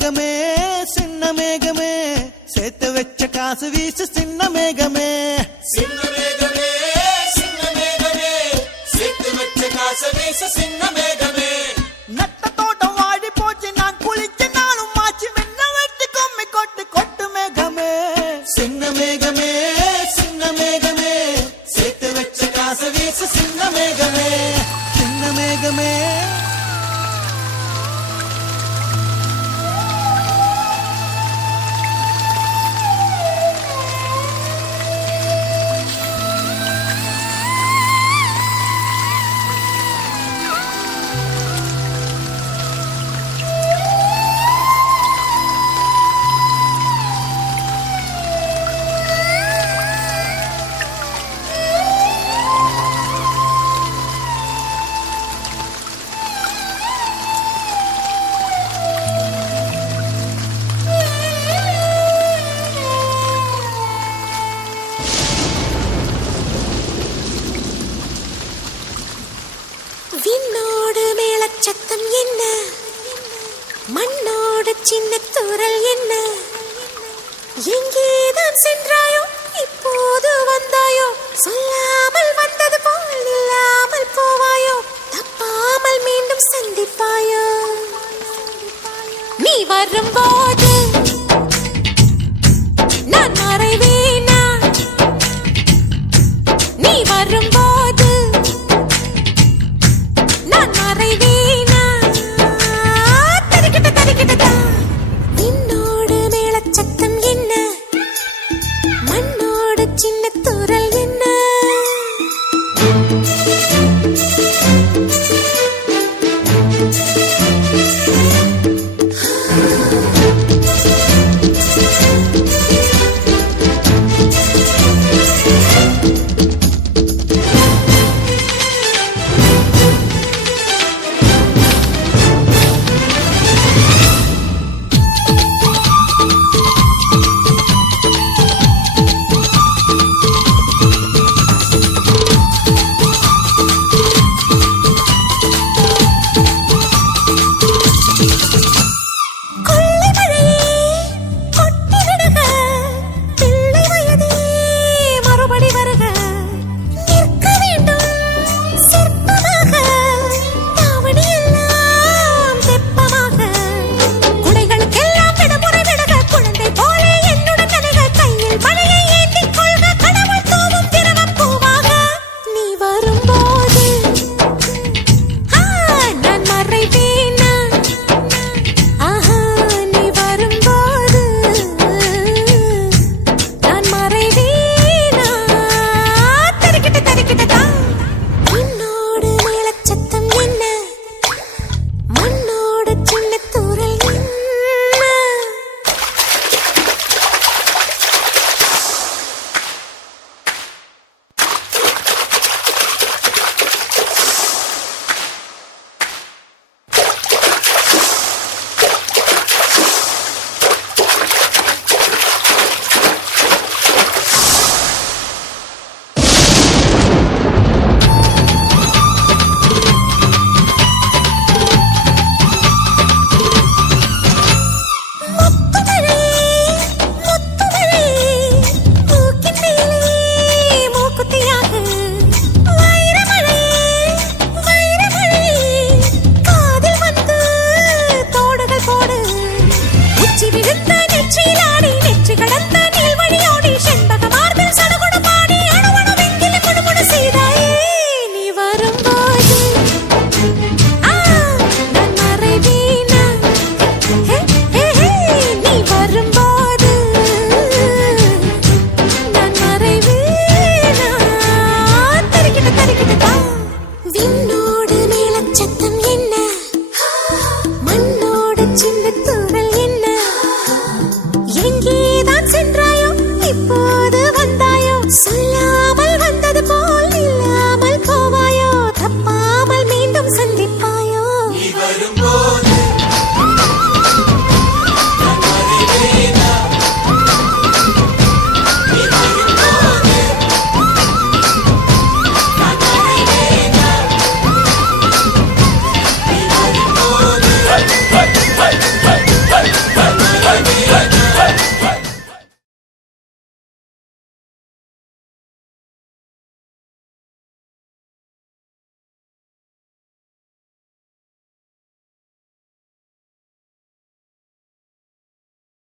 மேகமே சின்ன மேகமே சேர்த்து வச்ச காசு வீசு சின்ன மேகமே சின்ன மேகமே சின்ன மேகமே சேர்த்து வச்ச காசு வீசு சின்ன மேகமே நட்ட தோட்டம் வாடி போச்சு நான் குளிச்ச நானும் மாச்சு வெண்ண வெட்டி கொம்மி கொட்டு கொட்டு மேகமே சின்ன மேகமே சின்ன மேகமே சேர்த்து வச்ச காசு வீசு சின்ன மேகமே சின்ன மேகமே விண்ணோடு மேளச்சத்தம் என்ன மண்ணோடு சின்ன தூரல் என்ன எங்கேதான் சென்றாயோ இப்போது வந்தாயோ சொல்லாமல் வந்தது போல் இல்லாமல் போவாயோ தப்பாமல் மீண்டும் சந்திப்பாயோ நீ வரும்போது நான் மறைவேனா நீ வரும்போது நான் மறைவேனா தரிக்கிட்ட தரிக்கிட்டதா விண்ணோடு மேளச்சத்தம் என்ன மண்ணோடு சின்ன தூரல் என்ன சொல்லாமல் வந்தது போல் இல்லாமல் போவாயோ தப்பாமல் மீண்டும் சந்திப்பாயோ நீ வரும்போ